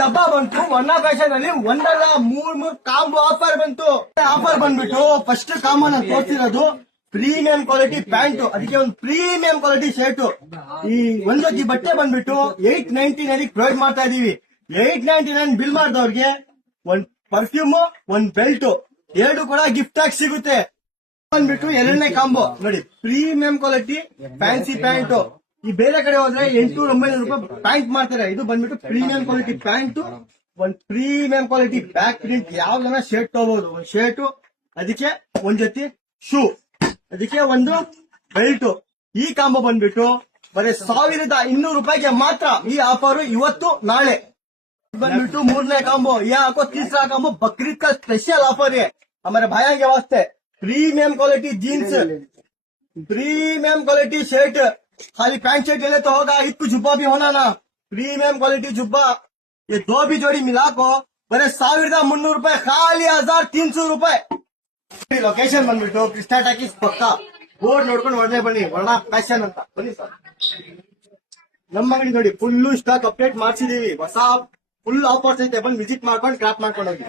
ಹಬ್ಬ ಬಂತು one fashion ಅಲ್ಲಿ ಒಂದಲ್ಲ ಮೂರ್ ಕಾಂಬೋ ಆಫರ್ ಬಂತು. ಆಫರ್ ಬಂದ್ಬಿಟ್ಟು ಫಸ್ಟ್ ಕಾಂಬೋ ನಾನು ತೋರಿಸಿರೋದು ಪ್ರೀಮಿಯಂ ಕ್ವಾಲಿಟಿ ಪ್ಯಾಂಟ್, ಅದಕ್ಕೆ ಒಂದು ಪ್ರೀಮಿಯಂ ಕ್ವಾಲಿಟಿ ಶರ್ಟ್. ಈ ಒಂದ್ ಜೊತೆ ಬಟ್ಟೆ ಬಂದ್ಬಿಟ್ಟು 899 ಪ್ರೊವೈಡ್ ಮಾಡ್ತಾ ಇದೀವಿ. 899 ಬಿಲ್ ಮಾಡಿದವ್ರಿಗೆ ಒಂದ್ ಪರ್ಫ್ಯೂಮ್ ಒಂದ್ ಬೆಲ್ಟ್ ಎರಡು ಕೂಡ ಗಿಫ್ಟ್ ಆಗಿ ಸಿಗುತ್ತೆ. ಬಂದ್ಬಿಟ್ಟು ಎರಡನೇ ಕಾಂಬೋ ನೋಡಿ, ಪ್ರೀಮಿಯಂ ಕ್ವಾಲಿಟಿ ಫ್ಯಾನ್ಸಿ ಪ್ಯಾಂಟ್. ಈ ಬೇರೆ ಕಡೆ ಹೋದ್ರೆ 800-900 ರೂಪಾಯಿ ಪ್ಯಾಂಟ್ ಮಾಡ್ತಾರೆ. ಇದು ಬಂದ್ಬಿಟ್ಟು ಪ್ರೀಮಿಯಂ ಕ್ವಾಲಿಟಿ ಪ್ಯಾಂಟ್, ಒಂದ್ ಪ್ರೀಮಿಯಂ ಕ್ವಾಲಿಟಿ ಬ್ಯಾಕ್ ಪ್ರಿಂಟ್. ಯಾವ್ದನ್ನ ಶರ್ಟ್ ತಗೋಬಹುದು, ಒಂದ್ ಶರ್ಟ್, ಅದಕ್ಕೆ ಒಂದ್ ಜೊತೆ ಶೂ, ಅದಕ್ಕೆ ಒಂದು ಬೆಲ್ಟ್. ಈ ಕಾಂಬೋ ಬಂದ್ಬಿಟ್ಟು ಬರೀ 1200 ರೂಪಾಯಿಗೆ ಮಾತ್ರ ಈ ಆಫರ್ ಇವತ್ತು ನಾಳೆ. ಬಂದ್ಬಿಟ್ಟು ಮೂರನೇ ಕಾಂಬೋ, ಯಾಕೋ तीसरा काम्बो बकरीद का स्पेशल ऑफर है हमारे भाइयों के वास्ते. Premium quality jeans, premium quality shirt, खाली पैंट शर्ट ले तो होगा, इसको जुब्बा भी होना ना. प्रीमियम क्वालिटी जुब्बा, ये दो भी जोड़ी मिला को बड़े 1300 रूपाಯಿ, खाली 1300 ರೂಪಾಯಿ. ಲೊಕೇಶನ್ ಬಂದ್ಬಿಟ್ಟು ಕೃಷ್ಣ ಟಾಕೀಸ್ ಪಕ್ಕ, ಬೋರ್ಡ್ ನೋಡ್ಕೊಂಡು ಹೊರಡೇ ಬನ್ನಿ, ವರ್ಣ ಫ್ಯಾಷನ್ ಅಂತ ಬನ್ನಿ ಸರ್. ನಮ್ಮ ಅಂಗಡಿ ನೋಡಿ ಫುಲ್ ಸ್ಟಾಕ್ ಅಪ್ಡೇಟ್ ಮಾಡ್ಸಿದೀವಿ, ಹೊಸ ಫುಲ್ ಆಫರ್ಸ್ ಐತೆ, ಬಂದು ವಿಸಿಟ್ ಮಾಡ್ಕೊಂಡು ಕ್ರಾಪ್ ಮಾಡ್ಕೊಂಡು ಹೋಗಿ.